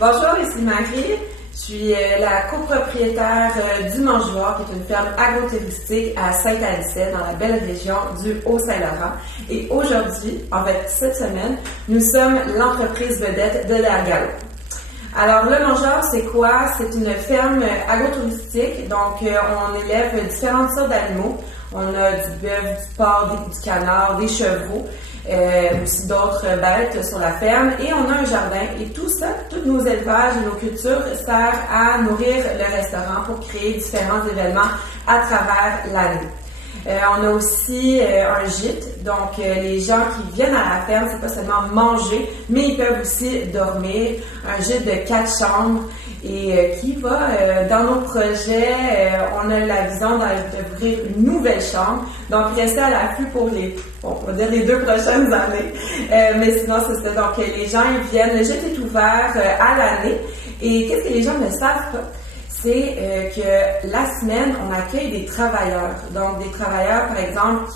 Bonjour, ici Marie. Je suis la copropriétaire du Mangeoire, qui est une ferme agro-touristique à Saint-Anicet, dans la belle région du Haut-Saint-Laurent. Et aujourd'hui, en fait cette semaine, nous sommes l'entreprise vedette de la Galop. Alors, le Mangeoire, c'est quoi? C'est une ferme agro-touristique. Donc, on élève différentes sortes d'animaux. On a du bœuf, du porc, du canard, des chevreaux, aussi d'autres bêtes sur la ferme. Et on a un jardin. Et tout ça, tous nos élevages et nos cultures servent à nourrir le restaurant pour créer différents événements à travers l'année. On a aussi un gîte, donc les gens qui viennent à la ferme, c'est pas seulement manger, mais ils peuvent aussi dormir. Un gîte de 4 chambres et qui va, dans nos projets, on a la vision d'ouvrir une nouvelle chambre, donc rester à l'affût pour on va dire les 2 prochaines années, mais sinon c'est ça, donc les gens ils viennent, le gîte est ouvert à l'année et qu'est-ce que les gens ne savent pas? C'est que la semaine, on accueille des travailleurs. Donc, des travailleurs, par exemple,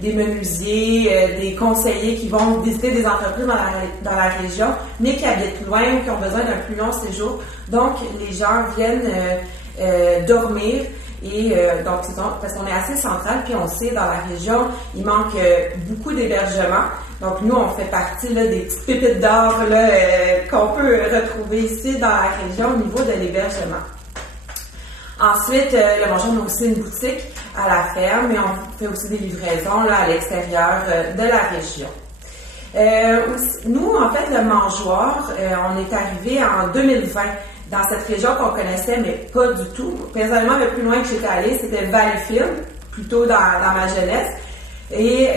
des menuisiers, des conseillers qui vont visiter des entreprises dans la région, mais qui habitent loin ou qui ont besoin d'un plus long séjour. Donc, les gens viennent dormir. Et donc, c'est parce qu'on est assez central, puis on sait, dans la région, il manque beaucoup d'hébergements. Donc, nous, on fait partie là, des petites pépites d'or qu'on peut retrouver ici dans la région au niveau de l'hébergement. Ensuite, le Mangeoire, on a aussi une boutique à la ferme et on fait aussi des livraisons là, à l'extérieur de la région. Nous, en fait, le Mangeoire, on est arrivé en 2020 dans cette région qu'on connaissait, mais pas du tout. Personnellement, le plus loin que j'étais allée, c'était Valleyfield, plutôt dans ma jeunesse. Et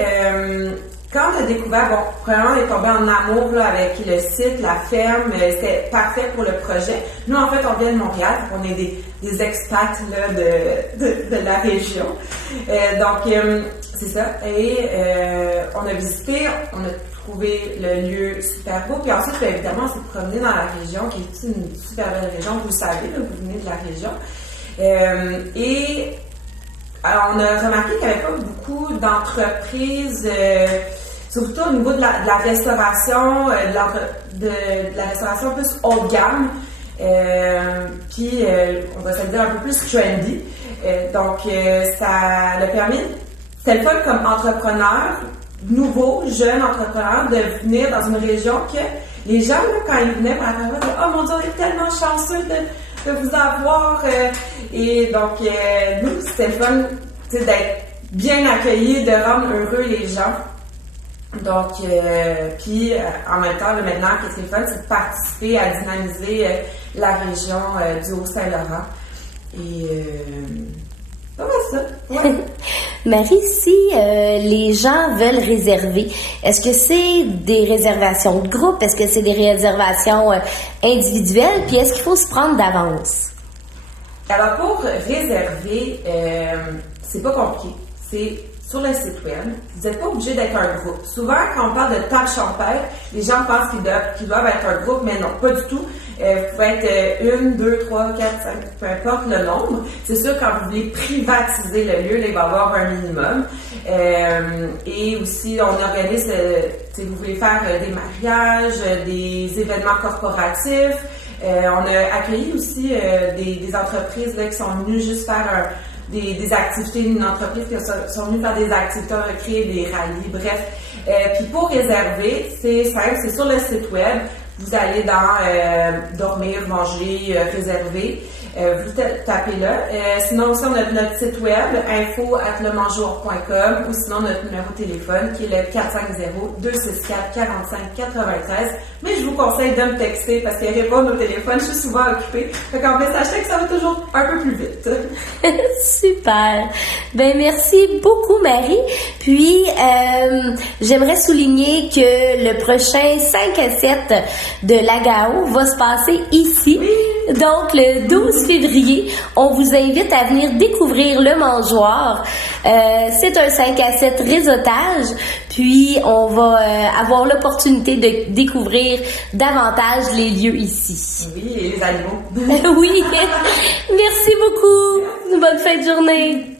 quand on a découvert, premièrement, on est tombé en amour là, avec le site, la ferme, c'était parfait pour le projet. Nous, en fait, on vient de Montréal, on est des expats là, de la région. Donc, c'est ça. Et on a visité, on a trouvé le lieu super beau. Puis ensuite, évidemment, on s'est promené dans la région, qui est une super belle région, vous le savez, là, vous venez de la région. Et alors, on a remarqué qu'il n'y avait pas beaucoup d'entreprises, surtout au niveau de la restauration, de la restauration plus haut de gamme, puis on va se dire un peu plus trendy. Donc, ça a permis, c'était le fun comme entrepreneur, nouveau, jeune entrepreneur, de venir dans une région que les gens, là, quand ils venaient pour la première fois, disaient « Oh mon Dieu, on est tellement chanceux de vous avoir! » Et donc, nous, c'était le fun d'être bien accueillis, de rendre heureux les gens. Donc, puis en même temps, maintenant, qu'est-ce qui est le fun, c'est de participer à dynamiser la région du Haut-Saint-Laurent. Et ça va ça. Ouais. Marie, si les gens veulent réserver, est-ce que c'est des réservations de groupe? Est-ce que c'est des réservations individuelles? Puis est-ce qu'il faut se prendre d'avance? Alors, pour réserver, c'est pas compliqué. C'est sur le site web. Vous n'êtes pas obligé d'être un groupe. Souvent, quand on parle de table champêtre, les gens pensent qu'ils doivent être un groupe, mais non, pas du tout. Vous pouvez être 1, 2, 3, 4, 5, peu importe le nombre. C'est sûr, quand vous voulez privatiser le lieu, là, il va y avoir un minimum. Et aussi, on organise, si vous voulez faire des mariages, des événements corporatifs. On a accueilli aussi des entreprises là, qui sont venues juste faire des activités, une entreprise qui sont venues faire des activités, créer des rallyes, bref. Puis pour réserver, c'est simple, c'est sur le site web. Vous allez dans dormir, manger, réserver. Vous tapez là. Sinon aussi, on a notre site web, info@lemangeoire.com ou sinon notre numéro de téléphone qui est le 450-264-45-93. Mais je vous conseille de me texter parce qu'il répond au téléphone, je suis souvent occupée. Fait qu'en plus, sachez que ça va toujours un peu plus vite. Super! Ben merci beaucoup, Marie. Puis, j'aimerais souligner que le prochain 5 à 7 de l'Agao va se passer ici. Oui. Donc, le 12 février, on vous invite à venir découvrir le Mangeoire. C'est un 5 à 7 réseautage, puis on va avoir l'opportunité de découvrir davantage les lieux ici. Oui, et les animaux. Oui, merci beaucoup. Bonne fin de journée.